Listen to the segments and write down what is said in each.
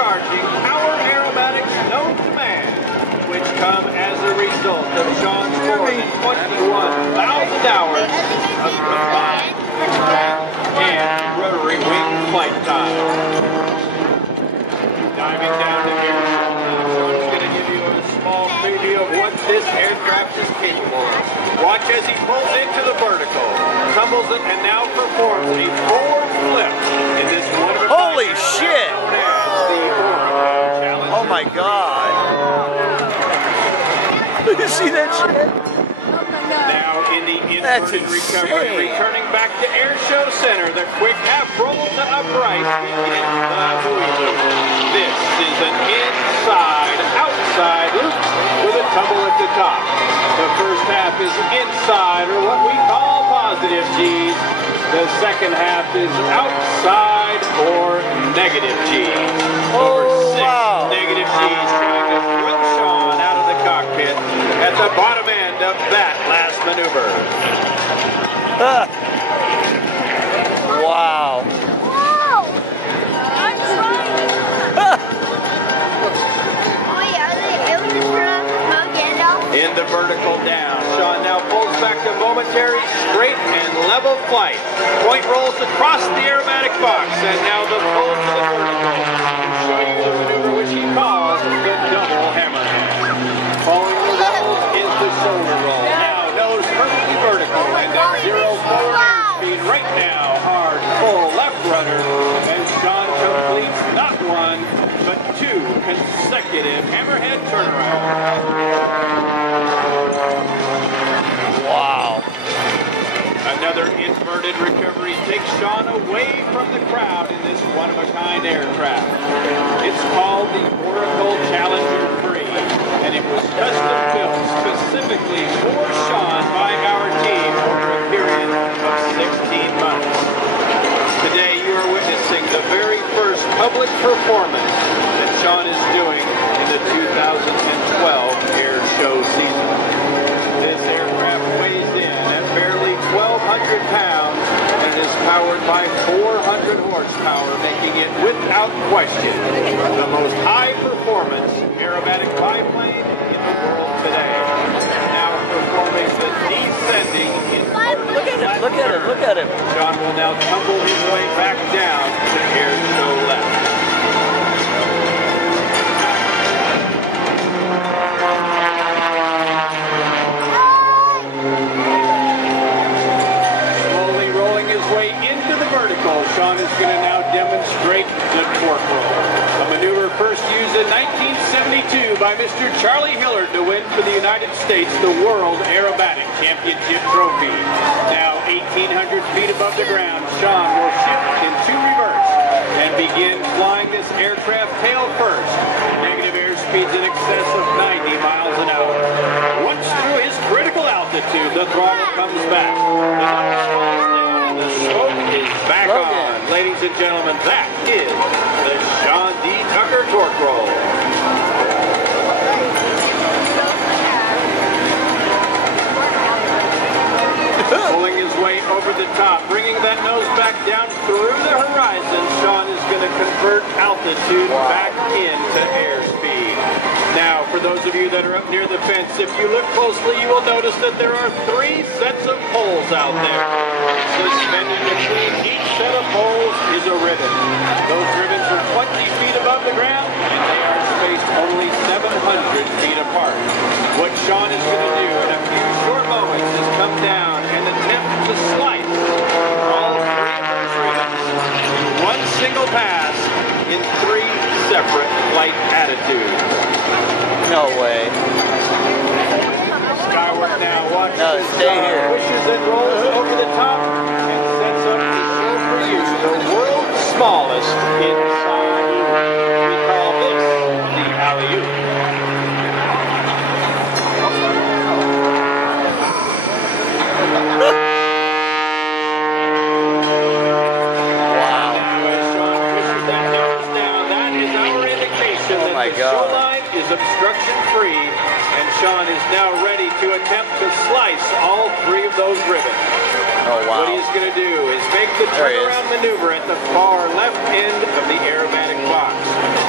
supercharging power aerobatics known to man, which come as a result of Sean's more than 21,000 hours of combined and rotary wing flight time. Diving down to air show now, Sean's going to give you a small preview of what this aircraft is capable of. Watch as he pulls into the vertical, tumbles it, and now performs a forward flip in this one-of-a-kind. Holy shit! Oh my god! You see that shit? Now in the inverted recovery, returning back to Air Show Center, the quick half roll to upright begins the buoy loop. This is an inside-outside loop with a tumble at the top. The first half is inside, or what we call positive G's. The second half is outside, or negative G's. Over 6 negative G's trying to throw Sean out of the cockpit at the bottom end of that last maneuver. Wow. Whoa! I'm trying. Wait, are they able to turn on Gandalf? In the vertical down, Sean now pulls back to momentary straight and level flight. Point rolls across the aerobatic box, and now the pull to the vertical to show you the maneuver which he calls the double hammer. Following the level is the shoulder roll. Now nose perfectly vertical, and at 0 forward airspeed right now. Hard full left rudder, and Sean completes not one, but 2 consecutive hammerhead turnarounds. Wow. Another inverted recovery takes Sean away from the crowd in this one-of-a-kind aircraft. It's called the Oracle Challenger 3, and it was custom built specifically for Sean by our team over a period of 16 months. Today you are witnessing the very first public performance that Sean is doing in the 2012 air show season. This aircraft weighs in at barely 1,200 pounds and is powered by 400 horsepower, making it without question the most high-performance aerobatic biplane in the world today. Now performing the descending Look at him, look at him, look at him. Sean will now tumble his way back down to air show left. Sean is going to now demonstrate the torque roll, a maneuver first used in 1972 by Mr. Charlie Hillard to win for the United States the World Aerobatic Championship trophy. Now 1,800 feet above the ground, Sean will shift into reverse and begin flying this aircraft tail first. Negative airspeeds in excess of 90 miles an hour. Once through his critical altitude, the throttle comes back. The smoke is back on. Ladies and gentlemen, that is the Sean D. Tucker torque roll. Pulling his way over the top, bringing that nose back down through the horizon, Sean is going to convert altitude back into airspeed. Now, for those of you that are up near the fence, if you look closely, you will notice that there are 3 sets of poles out there. Suspended between each set of poles is a ribbon. Those ribbons are 20 feet above the ground, and they are spaced only 700 feet apart. What Sean is going to do in a few short moments is come down and attempt to slice all 3 of those ribbons in one single pass in 3 separate flight attitudes. No way. Skyward now, watch no, stay here. Pushes and rolls over the top and sets up to show for you the world's smallest inside loop. We call this the alley-oop. Wow. Now as Sean pushes that nose down, that is our indication that the shoreline is obstruction-free, and Sean is now ready to attempt to slice all 3 of those ribbons. Oh, wow. What he's going to do is make the turnaround maneuver at the far left end of the aerobatic box.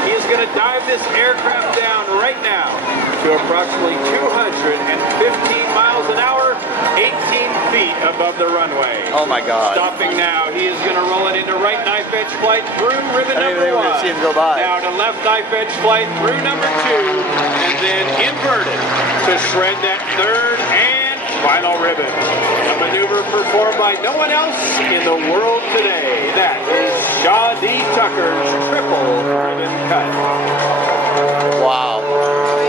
He is dive this aircraft down right now to approximately 215 miles an hour, 18 feet above the runway. Oh my God. Stopping now, he is going to roll it into right knife edge flight through ribbon I didn't number even one. see him go by. Now to left knife edge flight through number two, and then inverted to shred that third and final ribbon. A maneuver performed by no one else in the world today. That is Shaw D. Tucker's triple ribbon cut. Wow.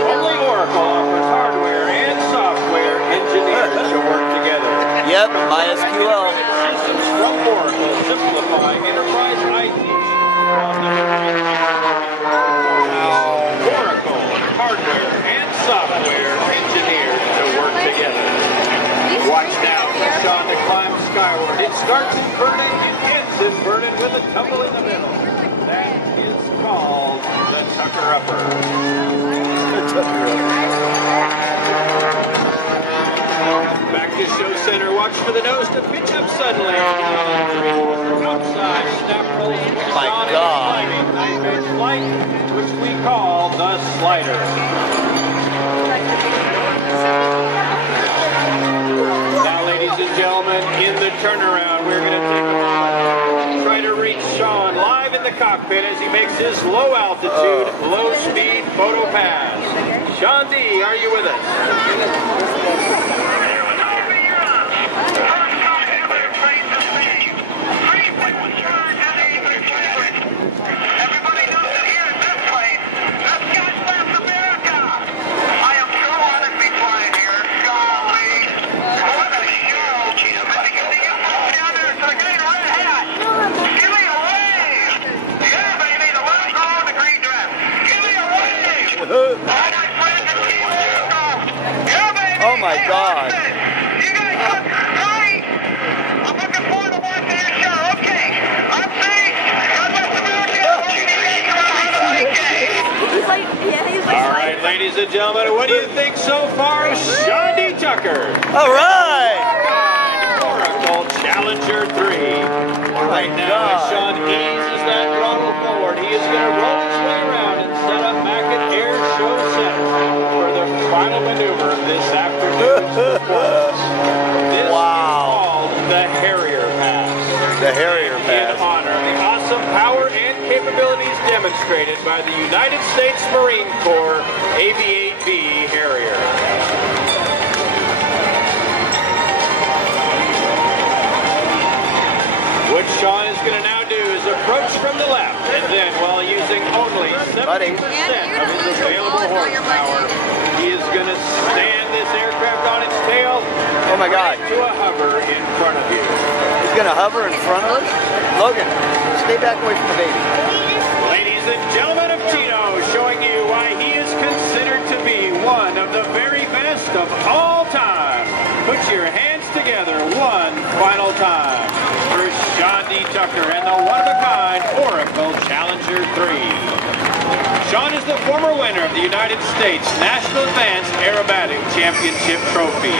Only Oracle offers hardware and software engineered to work together. Yep, MySQL. Systems from Oracle simplifying enterprise IT. Oracle hardware and software engineered to work together. Watch now for Sean to climb skyward. It starts inverted, it ends inverted with a tumble in the middle. That is called the Tucker Upper. Back to show center. Watch for the nose to pitch up suddenly. Outside snap rolls. My God. Knife edge flight, which we call the slider. Now, ladies and gentlemen, in the turnaround, we're going to take a moment. Try to reach Sean live in the cockpit as he makes his low altitude, low speed photo pass. Sean D, are you with us? Oh my God. You guys look great. I'm looking forward to watching your show. Okay. I'm saying, God bless America. All right, ladies and gentlemen, what do you think so far of Sean D. Tucker? All right. Oracle Challenger 3. Right now, as Sean eases that throttle forward, he is going to roll his way around and set up back at Air Show Center for the final maneuver of this afternoon's performance. This is called the Harrier Pass. The Harrier Pass. In honor of the awesome power and capabilities demonstrated by the United States Marine Corps AV-8B Harrier. What Sean is going to now do is approach from the left, and then, while using only 70% of his available horsepower, he is going to stand this aircraft on its tail. Oh my God. To a hover in front of you. He's going to hover in front of us? Logan, stay back away from the baby. Ladies and gentlemen of Tino, showing you why he is considered to be one of the very best of all time. Put your hands together one final time for Sean D. Tucker and the one-of-a-kind Oracle Challenger 3. Sean is the former winner of the United States National Advanced Aerobatic Championship Trophy.